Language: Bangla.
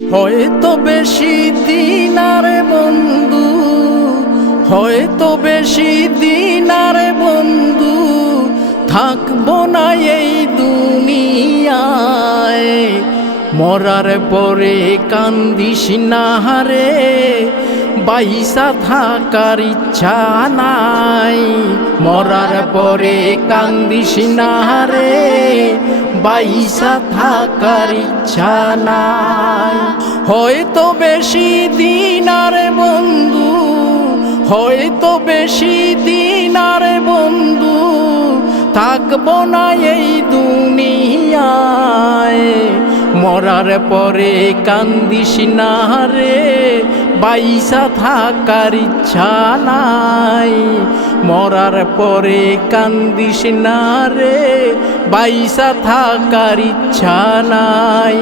হয়তো বেশি দিন আর বন্ধু, হয়তো বেশি দিন আর বন্ধু থাকবো না এই দুনিয়ায়। মরার পরে কান্দিস না রে, বাইসা থাকার ইচ্ছা নাই। মরার পরে কান্দিস না রে, বাইসা থাকার ইচ্ছা নাই। হয়তো বেশি দিন আর বন্ধু, হয়তো বেশি দিন আর বন্ধু থাকবো না এই দুনিয়ায়। মরার পরে কান্দিস না রে, বাইসা থাকার ইচ্ছা নাই। মরার পরে কান্দিস না রে, বাইসা থাকার ইচ্ছা নাই।